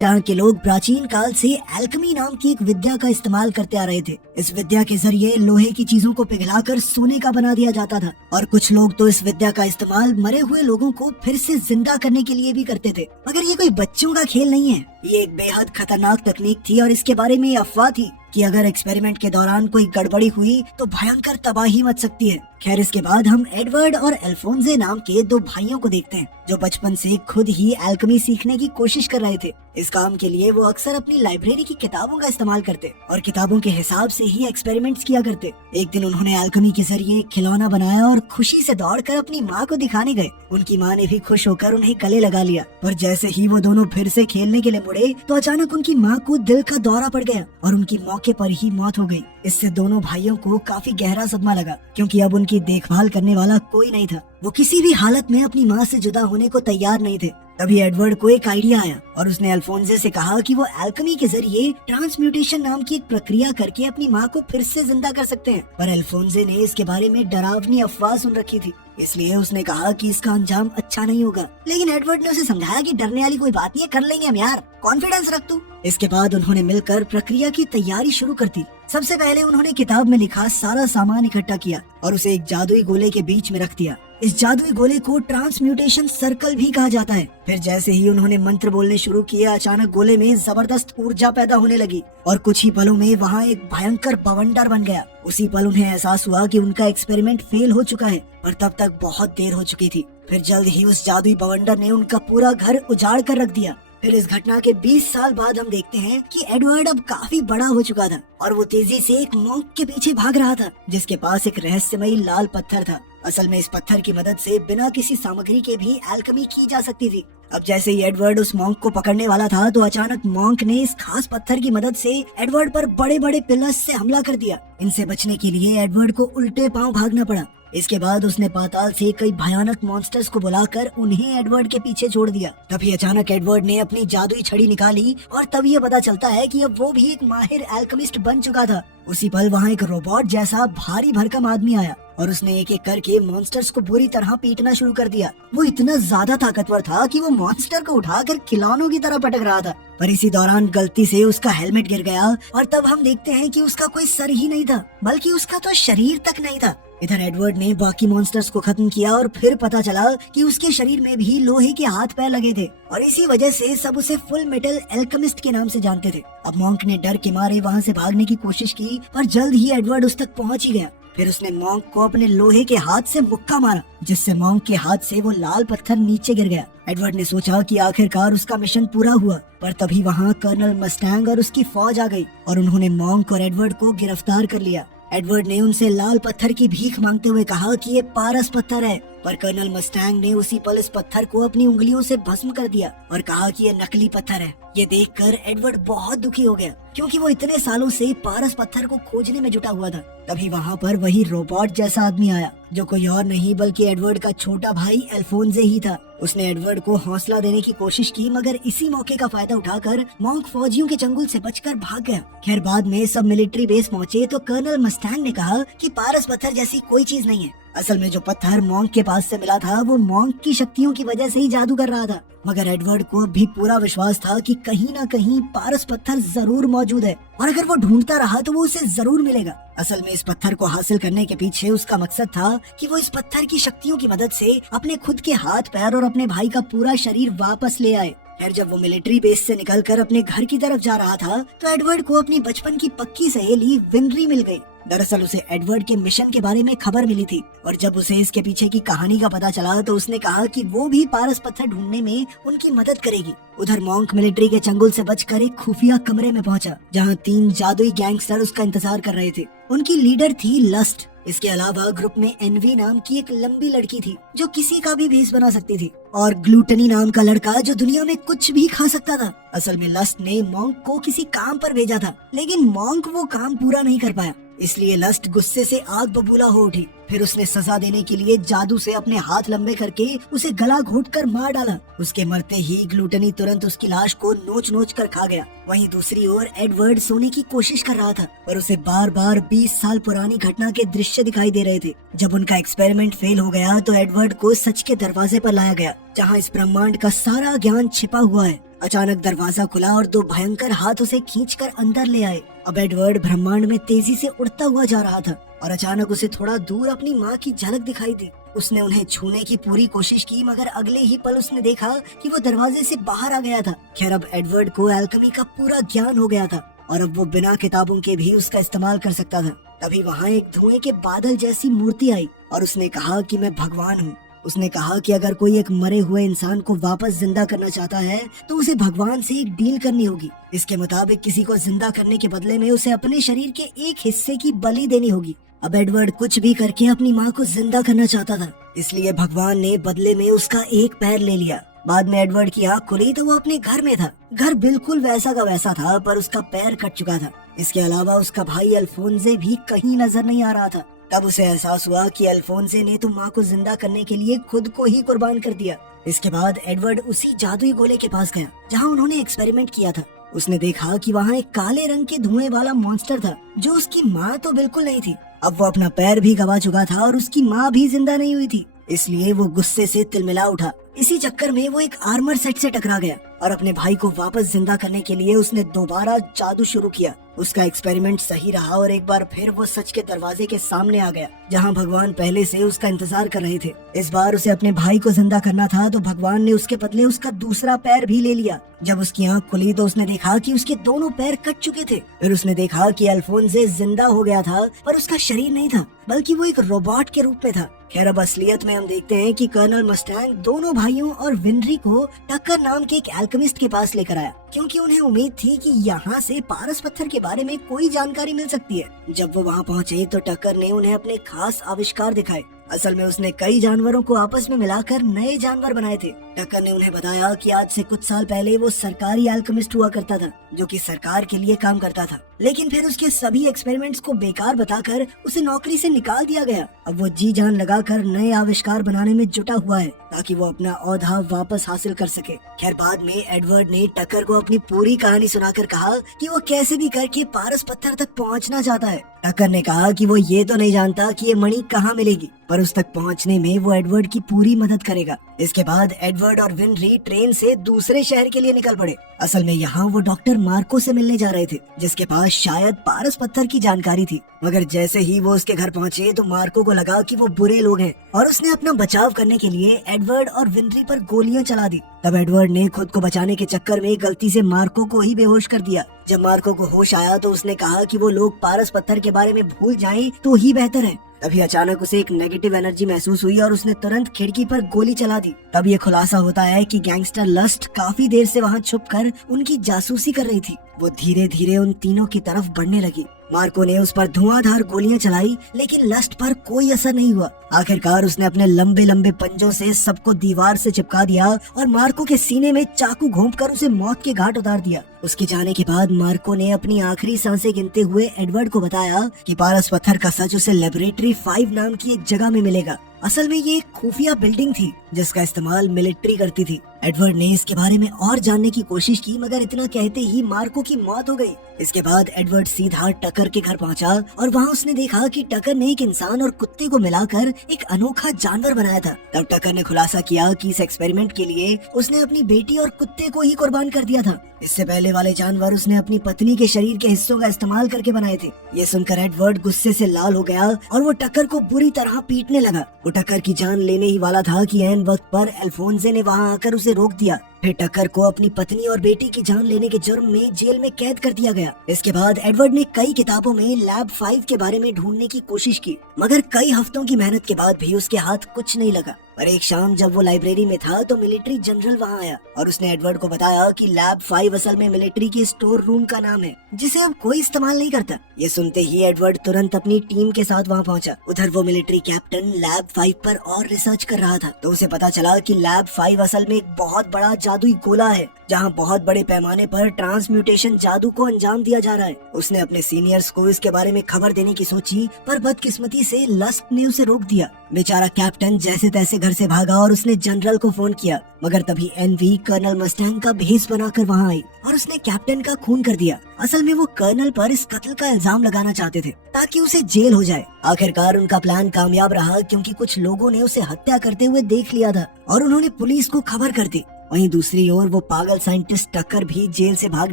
जहाँ के लोग प्राचीन काल से एल्केमी नाम की एक विद्या का इस्तेमाल करते आ रहे थे। इस विद्या के जरिए लोहे की चीजों को पिघलाकर सोने का बना दिया जाता था और कुछ लोग तो इस विद्या का इस्तेमाल मरे हुए लोगों को फिर से जिंदा करने के लिए भी करते थे। मगर ये कोई बच्चों का खेल नहीं है, ये एक बेहद खतरनाक तकनीक थी और इसके बारे में ये अफवाह थी कि अगर एक्सपेरिमेंट के दौरान कोई गड़बड़ी हुई तो भयंकर तबाही मच सकती है। खैर, इसके बाद हम एडवर्ड और अल्फोंसे नाम के दो भाइयों को देखते हैं जो बचपन से खुद ही एल्केमी सीखने की कोशिश कर रहे थे। इस काम के लिए वो अक्सर अपनी लाइब्रेरी की किताबों का इस्तेमाल करते और किताबों के हिसाब से ही एक्सपेरिमेंट्स किया करते। एक दिन उन्होंने एल्केमी के जरिए खिलौना बनाया और खुशी से दौड़कर अपनी माँ को दिखाने गए। उनकी माँ ने भी खुश होकर उन्हें गले लगा लिया, पर जैसे ही वो दोनों फिर से खेलने के लिए मुड़े तो अचानक उनकी माँ को दिल का दौरा पड़ गया और उनकी मौके पर ही मौत हो गई। इससे दोनों भाइयों को काफी गहरा सदमा लगा क्योंकि अब उनकी देखभाल करने वाला कोई नहीं था। वो किसी भी हालत में अपनी माँ से जुदा होने को तैयार नहीं थे। तभी एडवर्ड को एक आइडिया आया और उसने अल्फोंसे से कहा कि वो एल्केमी के जरिए ट्रांसम्यूटेशन नाम की एक प्रक्रिया करके अपनी माँ को फिर से जिंदा कर सकते हैं। पर अल्फोंसे ने इसके बारे में डरावनी अफवाह सुन रखी थी, इसलिए उसने कहा कि इसका अंजाम अच्छा नहीं होगा। लेकिन एडवर्ड ने उसे समझाया कि डरने वाली कोई बात नहीं है, कर लेंगे हम यार, कॉन्फिडेंस रख तू। इसके बाद उन्होंने मिलकर प्रक्रिया की तैयारी शुरू कर दी। सबसे पहले उन्होंने किताब में लिखा सारा सामान इकट्ठा किया और उसे एक जादुई गोले के बीच में रख दिया। इस जादुई गोले को ट्रांसम्यूटेशन सर्कल भी कहा जाता है। फिर जैसे ही उन्होंने मंत्र बोलने शुरू किए, अचानक गोले में जबरदस्त ऊर्जा पैदा होने लगी और कुछ ही पलों में वहाँ एक भयंकर बवंडर बन गया। उसी पल उन्हें एहसास हुआ कि उनका एक्सपेरिमेंट फेल हो चुका है, पर तब तक बहुत देर हो चुकी थी। फिर जल्द ही उस जादुई बवंडर ने उनका पूरा घर उजाड़ कर रख दिया। फिर इस घटना के 20 साल बाद हम देखते हैं कि एडवर्ड अब काफी बड़ा हो चुका था और वो तेजी से एक मॉन्क के पीछे भाग रहा था जिसके पास एक रहस्यमयी लाल पत्थर था। असल में इस पत्थर की मदद से बिना किसी सामग्री के भी एल्केमी की जा सकती थी। अब जैसे ही एडवर्ड उस मॉन्क को पकड़ने वाला था तो अचानक मॉन्क ने इस खास पत्थर की मदद से एडवर्ड पर बड़े बड़े पिलर्स से हमला कर दिया। इनसे बचने के लिए एडवर्ड को उल्टे पांव भागना पड़ा। इसके बाद उसने पाताल से कई भयानक मॉन्स्टर्स को बुलाकर उन्हें एडवर्ड के पीछे छोड़ दिया। तभी अचानक एडवर्ड ने अपनी जादुई छड़ी निकाली और तब ये पता चलता है कि अब वो भी एक माहिर एल्केमिस्ट बन चुका था। उसी पल वहाँ एक रोबोट जैसा भारी भरकम आदमी आया और उसने एक एक करके मॉन्स्टर्स को बुरी तरह पीटना शुरू कर दिया। वो इतना ज्यादा ताकतवर था कि वो मॉन्स्टर को उठाकर खिलौनों की तरह पटक रहा था। पर इसी दौरान गलती से उसका हेलमेट गिर गया और तब हम देखते हैं कि उसका कोई सर ही नहीं था, बल्कि उसका तो शरीर तक नहीं था। इधर एडवर्ड ने बाकी मॉन्स्टर्स को खत्म किया और फिर पता चला कि उसके शरीर में भी लोहे के हाथ पैर लगे थे और इसी वजह से सब उसे फुल मेटल एल्केमिस्ट के नाम से जानते थे। अब मॉन्क ने डर के मारे वहाँ से भागने की कोशिश की पर जल्द ही एडवर्ड उस तक पहुँच ही गया। फिर उसने मॉन्क को अपने लोहे के हाथ से मुक्का मारा जिससे मॉन्क के हाथ से वो लाल पत्थर नीचे गिर गया। एडवर्ड ने सोचा कि आखिरकार उसका मिशन पूरा हुआ, पर तभी वहाँ कर्नल मस्टैंग और उसकी फौज आ गई और उन्होंने मॉन्क और एडवर्ड को गिरफ्तार कर लिया। एडवर्ड ने उनसे लाल पत्थर की भीख मांगते हुए कहा कि ये पारस पत्थर है, पर कर्नल मस्टैंग ने उसी पल इस पत्थर को अपनी उंगलियों से भस्म कर दिया और कहा कि ये नकली पत्थर है। ये देखकर एडवर्ड बहुत दुखी हो गया क्योंकि वो इतने सालों से पारस पत्थर को खोजने में जुटा हुआ था। तभी वहाँ पर वही रोबोट जैसा आदमी आया जो कोई और नहीं बल्कि एडवर्ड का छोटा भाई अल्फोंसे ही था। उसने एडवर्ड को हौसला देने की कोशिश की मगर इसी मौके का फायदा उठाकर मॉन्क फौजियों के चंगुल से बचकर भाग गया। खैर, बाद में सब मिलिट्री बेस पहुँचे तो कर्नल मस्टैंग ने कहा कि पारस पत्थर जैसी कोई चीज नहीं है। असल में जो पत्थर मॉन्क के पास से मिला था वो मॉन्क की शक्तियों की वजह से ही जादू कर रहा था। मगर एडवर्ड को भी पूरा विश्वास था कि कहीं ना कहीं पारस पत्थर जरूर मौजूद है और अगर वो ढूंढता रहा तो वो उसे जरूर मिलेगा। असल में इस पत्थर को हासिल करने के पीछे उसका मकसद था कि वो इस पत्थर की शक्तियों की मदद से अपने खुद के हाथ पैर और अपने भाई का पूरा शरीर वापस ले आए। फिर जब वो मिलिट्री बेस से निकलकर अपने घर की तरफ जा रहा था तो एडवर्ड को अपनी बचपन की पक्की सहेली विनरी मिल गई। दरअसल उसे एडवर्ड के मिशन के बारे में खबर मिली थी और जब उसे इसके पीछे की कहानी का पता चला तो उसने कहा कि वो भी पारस पत्थर ढूंढने में उनकी मदद करेगी। उधर मॉन्क मिलिट्री के चंगुल से बचकर एक खुफिया कमरे में पहुंचा जहां 3 जादुई गैंगस्टर उसका इंतजार कर रहे थे। उनकी लीडर थी लस्ट। इसके अलावा ग्रुप में एनवी नाम की एक लंबी लड़की थी जो किसी का भी भेष बना सकती थी और ग्लूटनी नाम का लड़का जो दुनिया में कुछ भी खा सकता था। असल में लस्ट ने मॉन्क को किसी काम पर भेजा था लेकिन मॉन्क वो काम पूरा नहीं कर पाया, इसलिए लस्ट गुस्से से आग बबूला हो उठी। फिर उसने सजा देने के लिए जादू से अपने हाथ लंबे करके उसे गला घोंटकर मार डाला। उसके मरते ही ग्लूटनी तुरंत उसकी लाश को नोच नोच कर खा गया। वहीं दूसरी ओर एडवर्ड सोने की कोशिश कर रहा था पर उसे बार बार 20 साल पुरानी घटना के दृश्य दिखाई दे रहे थे। जब उनका एक्सपेरिमेंट फेल हो गया तो एडवर्ड को सच के दरवाजे पर लाया गया जहाँ इस ब्रह्मांड का सारा ज्ञान छिपा हुआ है। अचानक दरवाजा खुला और दो भयंकर हाथ उसे खींचकर अंदर ले आए। अब एडवर्ड ब्रह्मांड में तेजी से उड़ता हुआ जा रहा था और अचानक उसे थोड़ा दूर अपनी माँ की झलक दिखाई दी। उसने उन्हें छूने की पूरी कोशिश की, मगर अगले ही पल उसने देखा कि वो दरवाजे से बाहर आ गया था। खैर, अब एडवर्ड को एल्केमी का पूरा ज्ञान हो गया था और अब वो बिना किताबों के भी उसका इस्तेमाल कर सकता था। तभी वहाँ एक धुएं के बादल जैसी मूर्ति आई और उसने कहा कि मैं भगवान हूँ। उसने कहा कि अगर कोई एक मरे हुए इंसान को वापस जिंदा करना चाहता है तो उसे भगवान से एक डील करनी होगी। इसके मुताबिक किसी को जिंदा करने के बदले में उसे अपने शरीर के एक हिस्से की बलि देनी होगी। अब एडवर्ड कुछ भी करके अपनी माँ को जिंदा करना चाहता था, इसलिए भगवान ने बदले में उसका एक पैर ले लिया। बाद में एडवर्ड की आँख खुली तो वो अपने घर में था। घर बिल्कुल वैसा का वैसा था, पर उसका पैर कट चुका था। इसके अलावा उसका भाई अल्फोंसे भी कहीं नजर नहीं आ रहा था। तब उसे एहसास हुआ कि अल्फोंसे ने तो माँ को जिंदा करने के लिए खुद को ही कुर्बान कर दिया। इसके बाद एडवर्ड उसी जादुई गोले के पास गया जहाँ उन्होंने एक्सपेरिमेंट किया था। उसने देखा कि वहाँ एक काले रंग के धुएं वाला मॉन्स्टर था जो उसकी माँ तो बिल्कुल नहीं थी। अब वो अपना पैर भी गवा चुका था और उसकी माँ भी जिंदा नहीं हुई थी, इसलिए वो गुस्से से तिलमिला उठा। इसी चक्कर में वो एक आर्मर सेट से टकरा गया और अपने भाई को वापस जिंदा करने के लिए उसने दोबारा जादू शुरू किया। उसका एक्सपेरिमेंट सही रहा और एक बार फिर वो सच के दरवाजे के सामने आ गया जहां भगवान पहले से उसका इंतजार कर रहे थे। इस बार उसे अपने भाई को जिंदा करना था तो भगवान ने उसके बदले उसका दूसरा पैर भी ले लिया। जब उसकी आंख खुली तो उसने देखा कि उसके दोनों पैर कट चुके थे। फिर उसने देखा कि अल्फोंसे जिंदा हो गया था, पर उसका शरीर नहीं था बल्कि वो एक रोबोट के रूप में था। खैर, अब असलियत में हम देखते हैं कि कर्नल मस्टैंग दोनों भाइयों और विनरी को टक्कर नाम के एक एल्केमिस्ट के पास लेकर आया, क्योंकि उन्हें उम्मीद थी कि यहाँ से पारस पत्थर के बारे में कोई जानकारी मिल सकती है। जब वो वहाँ पहुँचे तो टक्कर ने उन्हें अपने खास आविष्कार दिखाए। असल में उसने कई जानवरों को आपस में मिलाकर नए जानवर बनाए थे। टक्कर ने उन्हें बताया कि आज से कुछ साल पहले वो सरकारी एल्केमिस्ट हुआ करता था जो कि सरकार के लिए काम करता था, लेकिन फिर उसके सभी एक्सपेरिमेंट्स को बेकार बताकर उसे नौकरी से निकाल दिया गया। अब वो जी जान लगाकर नए आविष्कार बनाने में जुटा हुआ है ताकि वो अपना औहदा वापस हासिल कर सके। खैर, बाद में एडवर्ड ने टक्कर को अपनी पूरी कहानी सुनाकर कहा कि वो कैसे भी करके पारस पत्थर तक पहुंचना चाहता है। टक्कर ने कहा कि वो ये तो नहीं जानता कि ये मणि कहाँ मिलेगी, पर उस तक पहुंचने में वो एडवर्ड की पूरी मदद करेगा। इसके बाद एडवर्ड और विनरी ट्रेन से दूसरे शहर के लिए निकल पड़े। असल में यहाँ वो डॉक्टर मार्को से मिलने जा रहे थे जिसके पास शायद पारस पत्थर की जानकारी थी, मगर जैसे ही वो उसके घर पहुँचे तो मार्को को लगा कि वो बुरे लोग हैं और उसने अपना बचाव करने के लिए एडवर्ड और विनरी पर गोलियां चला दी। तब एडवर्ड ने खुद को बचाने के चक्कर में गलती से मार्को को ही बेहोश कर दिया। जब मार्को को होश आया तो उसने कहा कि वो लोग पारस पत्थर के बारे में भूल जाएं तो ही बेहतर है। तभी अचानक उसे एक नेगेटिव एनर्जी महसूस हुई और उसने तुरंत खिड़की पर गोली चला दी। तब ये खुलासा होता है कि गैंगस्टर लस्ट काफी देर से वहाँ छुपकर उनकी जासूसी कर रही थी। वो धीरे धीरे उन तीनों की तरफ बढ़ने लगी। मार्को ने उस पर धुआंधार गोलियां चलाई, लेकिन लस्ट पर कोई असर नहीं हुआ। आखिरकार उसने अपने लंबे लंबे पंजों से सबको दीवार से चिपका दिया और मार्को के सीने में चाकू घोंपकर उसे मौत के घाट उतार दिया। उसके जाने के बाद मार्को ने अपनी आखिरी सांसें गिनते हुए एडवर्ड को बताया कि पारस पत्थर का सच उसे लेबोरेटरी 5 नाम की एक जगह में मिलेगा। असल में ये एक खुफिया बिल्डिंग थी जिसका इस्तेमाल मिलिट्री करती थी। एडवर्ड ने इसके बारे में और जानने की कोशिश की, मगर इतना कहते ही मार्को की मौत हो गई। इसके बाद एडवर्ड सीधा टकर के घर पहुंचा और वहां उसने देखा कि टकर ने एक इंसान और कुत्ते को मिलाकर एक अनोखा जानवर बनाया था। तब टकर ने खुलासा किया कि इस एक्सपेरिमेंट के लिए उसने अपनी बेटी और कुत्ते को ही कुर्बान कर दिया था। इससे पहले वाले जानवर उसने अपनी पत्नी के शरीर के हिस्सों का इस्तेमाल करके बनाए थे। ये सुनकर एडवर्ड गुस्से से लाल हो गया और वो टक्कर को बुरी तरह पीटने लगा। वो टक्कर की जान लेने ही वाला था कि ऐन वक्त पर अल्फोंसे ने वहां आकर उसे रोक दिया। फिर टक्कर को अपनी पत्नी और बेटी की जान लेने के जुर्म में जेल में कैद कर दिया गया। इसके बाद एडवर्ड ने कई किताबों में लैब 5 के बारे में ढूंढने की कोशिश की, मगर कई हफ्तों की मेहनत के बाद भी उसके हाथ कुछ नहीं लगा। पर एक शाम जब वो लाइब्रेरी में था तो मिलिट्री जनरल वहाँ आया और उसने एडवर्ड को बताया कि लैब 5 असल में मिलिट्री के स्टोर रूम का नाम है जिसे अब कोई इस्तेमाल नहीं करता। ये सुनते ही एडवर्ड तुरंत अपनी टीम के साथ वहाँ पहुँचा। उधर वो मिलिट्री कैप्टन लैब 5 पर और रिसर्च कर रहा था तो उसे पता चला कि लैब 5 असल में एक बहुत बड़ा जादुई गोला है जहाँ बहुत बड़े पैमाने पर ट्रांसम्यूटेशन जादू को अंजाम दिया जा रहा है। उसने अपने सीनियर्स को इसके बारे में खबर देने की सोची, पर बदकिस्मती से लस्ट ने उसे रोक दिया। बेचारा कैप्टन जैसे तैसे घर से भागा और उसने जनरल को फोन किया, मगर तभी एनवी कर्नल मस्टैंग का भेष बनाकर वहाँ आई और उसने कैप्टन का खून कर दिया। असल में वो कर्नल पर इस कत्ल का इल्जाम लगाना चाहते थे ताकि उसे जेल हो जाए। आखिरकार उनका प्लान कामयाब रहा क्योंकि कुछ लोगों ने उसे हत्या करते हुए देख लिया था और उन्होंने पुलिस को खबर कर दी। वहीं दूसरी ओर वो पागल साइंटिस्ट टक्कर भी जेल से भाग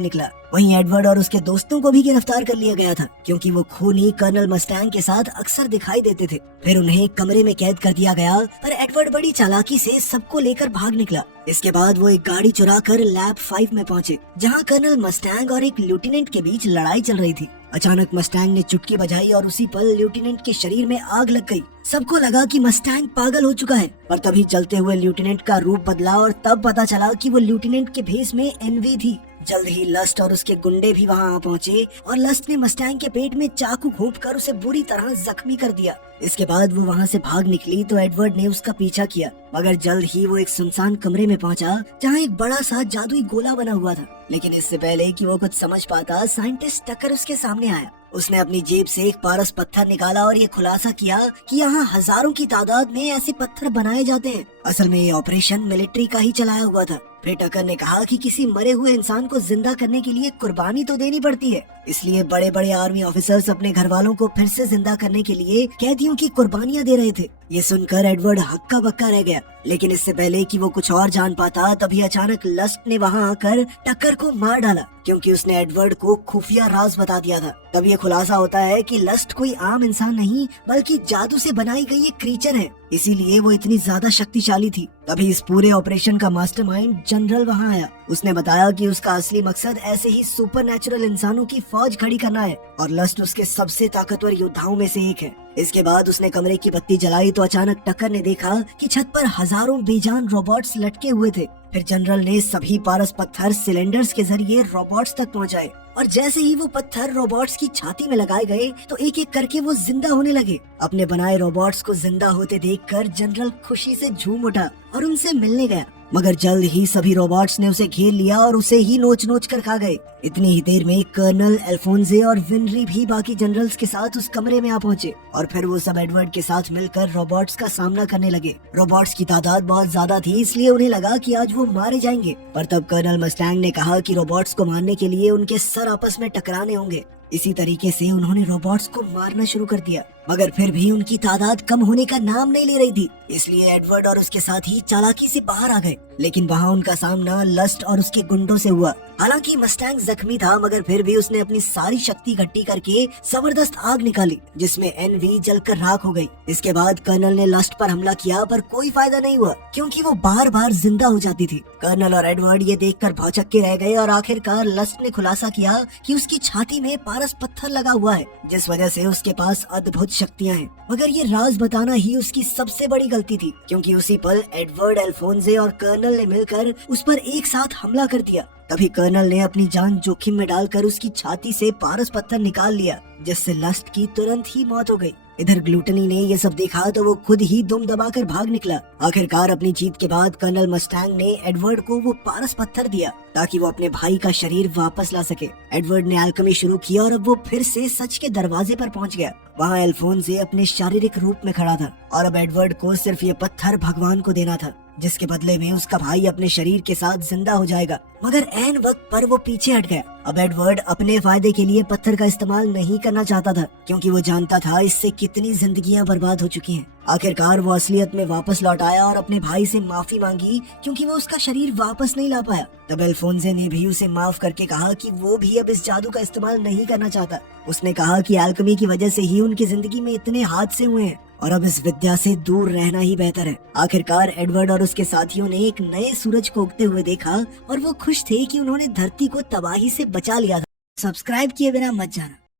निकला। वहीं एडवर्ड और उसके दोस्तों को भी गिरफ्तार कर लिया गया था, क्योंकि वो खूनी कर्नल मस्टैंग के साथ अक्सर दिखाई देते थे। फिर उन्हें कमरे में कैद कर दिया गया, पर एडवर्ड बड़ी चालाकी से सबको लेकर भाग निकला। इसके बाद वो एक गाड़ी चुरा कर लैब 5 में पहुंचे, जहां कर्नल मस्टैंग और एक लेफ्टिनेंट के बीच लड़ाई चल रही थी। अचानक मस्टैंग ने चुटकी बजाई और उसी पल लेफ्टिनेंट के शरीर में आग लग गई। सबको लगा कि मस्टैंग पागल हो चुका है, पर तभी चलते हुए लेफ्टिनेंट का रूप बदला और तब पता चला कि वो लेफ्टिनेंट के भेष में एनवी थी। जल्द ही लस्ट और उसके गुंडे भी वहां आ पहुंचे और लस्ट ने मस्टैंग के पेट में चाकू घोंपकर उसे बुरी तरह जख्मी कर दिया। इसके बाद वो वहां से भाग निकली तो एडवर्ड ने उसका पीछा किया, मगर जल्द ही वो एक सुनसान कमरे में पहुंचा, जहां एक बड़ा सा जादुई गोला बना हुआ था। लेकिन इससे पहले कि वो कुछ समझ पाता, साइंटिस्ट टक्कर उसके सामने आया। उसने अपनी जेब से एक पारस पत्थर निकाला और ये खुलासा किया कि यहाँ हजारों की तादाद में ऐसे पत्थर बनाए जाते हैं। असल में ये ऑपरेशन मिलिट्री का ही चलाया हुआ था। फिर टक्कर ने कहा कि किसी मरे हुए इंसान को जिंदा करने के लिए कुर्बानी तो देनी पड़ती है, इसलिए बड़े बड़े आर्मी ऑफिसर्स अपने घर वालों को फिर से जिंदा करने के लिए कैदियों की कुर्बानियां दे रहे थे। ये सुनकर एडवर्ड हक्का बक्का रह गया, लेकिन इससे पहले कि वो कुछ और जान पाता, तभी अचानक लस्ट ने वहां आकर टक्कर को मार डाला, क्योंकि उसने एडवर्ड को खुफिया राज बता दिया था। तब ये खुलासा होता है कि लस्ट कोई आम इंसान नहीं, बल्कि जादू से बनाई गई एक क्रीचर है, इसीलिए वो इतनी ज्यादा शक्तिशाली थी। तभी इस पूरे ऑपरेशन का मास्टरमाइंड जनरल वहां आया। उसने बताया कि उसका असली मकसद ऐसे ही सुपरनैचुरल इंसानों की फौज खड़ी करना है, और लस्ट उसके सबसे ताकतवर योद्धाओं में से एक है। इसके बाद उसने कमरे की बत्ती जलाई तो अचानक टक्कर ने देखा कि छत पर हजारों बेजान रोबोट्स लटके हुए थे। फिर जनरल ने सभी पारस पत्थर सिलेंडर्स के जरिए रोबोट्स तक पहुंचाए, और जैसे ही वो पत्थर रोबोट्स की छाती में लगाए गए तो एक एक करके वो जिंदा होने लगे। अपने बनाए रोबोट्स को जिंदा होते देखकर जनरल खुशी से झूम उठा और उनसे मिलने गया, मगर जल्द ही सभी रोबोट्स ने उसे घेर लिया और उसे ही नोच नोच कर खा गए। इतनी ही देर में कर्नल अल्फोंसे और विनरी भी बाकी जनरल्स के साथ उस कमरे में आ पहुंचे, और फिर वो सब एडवर्ड के साथ मिलकर रोबोट्स का सामना करने लगे। रोबोट्स की तादाद बहुत ज्यादा थी, इसलिए उन्हें लगा कि आज वो मारे जाएंगे, पर तब कर्नल मस्टैंग ने कहा कि रोबोट्स को मारने के लिए उनके सर आपस में टकराने होंगे। इसी तरीके से उन्होंने रोबोट्स को मारना शुरू कर दिया, मगर फिर भी उनकी तादाद कम होने का नाम नहीं ले रही थी, इसलिए एडवर्ड और उसके साथी चालाकी से बाहर आ गए। लेकिन वहाँ उनका सामना लस्ट और उसके गुंडों से हुआ। हालांकि मस्टैंग जख्मी था, मगर फिर भी उसने अपनी सारी शक्ति इकट्ठी करके जबरदस्त आग निकाली, जिसमें एनवी जलकर राख हो गई। इसके बाद कर्नल ने लस्ट पर हमला किया, पर कोई फायदा नहीं हुआ, क्योंकि वो बार बार जिंदा हो जाती थी। कर्नल और एडवर्ड ये देखकर भौचक्के रह गए, और आखिरकार लस्ट ने खुलासा किया कि उसकी छाती में पारस पत्थर लगा हुआ है, जिस वजह से उसके पास अद्भुत शक्तियाँ हैं। मगर ये राज बताना ही उसकी सबसे बड़ी गलती थी, क्योंकि उसी पल एडवर्ड, अल्फोंसे और कर्नल ने मिलकर उस पर एक साथ हमला कर दिया। तभी कर्नल ने अपनी जान जोखिम में डालकर उसकी छाती से पारस पत्थर निकाल लिया, जिससे लस्ट की तुरंत ही मौत हो गई। इधर ग्लूटनी ने ये सब देखा तो वो खुद ही दुम दबाकर भाग निकला। आखिरकार अपनी जीत के बाद कर्नल मस्टैंग ने एडवर्ड को वो पारस पत्थर दिया, ताकि वो अपने भाई का शरीर वापस ला सके। एडवर्ड ने एल्केमी शुरू किया और अब वो फिर से सच के दरवाजे पर पहुंच गया। वहाँ अल्फोंसे अपने शारीरिक रूप में खड़ा था, और अब एडवर्ड को सिर्फ ये पत्थर भगवान को देना था, जिसके बदले में उसका भाई अपने शरीर के साथ जिंदा हो जाएगा। मगर ऐन वक्त पर वो पीछे हट गया। अब एडवर्ड अपने फायदे के लिए पत्थर का इस्तेमाल नहीं करना चाहता था, क्योंकि वो जानता था इससे कितनी जिंदगियां बर्बाद हो चुकी हैं। आखिरकार वो असलियत में वापस लौट आया और अपने भाई से माफी मांगी, क्योंकि वो उसका शरीर वापस नहीं ला पाया। तब अल्फोंसे ने भी उसे माफ करके कहा कि वो भी अब इस जादू का इस्तेमाल नहीं करना चाहता। उसने कहा कि एल्केमी की वजह से ही उनकी जिंदगी में इतने हादसे हुए हैं, और अब इस विद्या से दूर रहना ही बेहतर है। आखिरकार एडवर्ड और उसके साथियों ने एक नए सूरज को उगते हुए देखा, और वो खुश थे कि उन्होंने धरती को तबाही से बचा लिया था। सब्सक्राइब किए बिना मत जाना।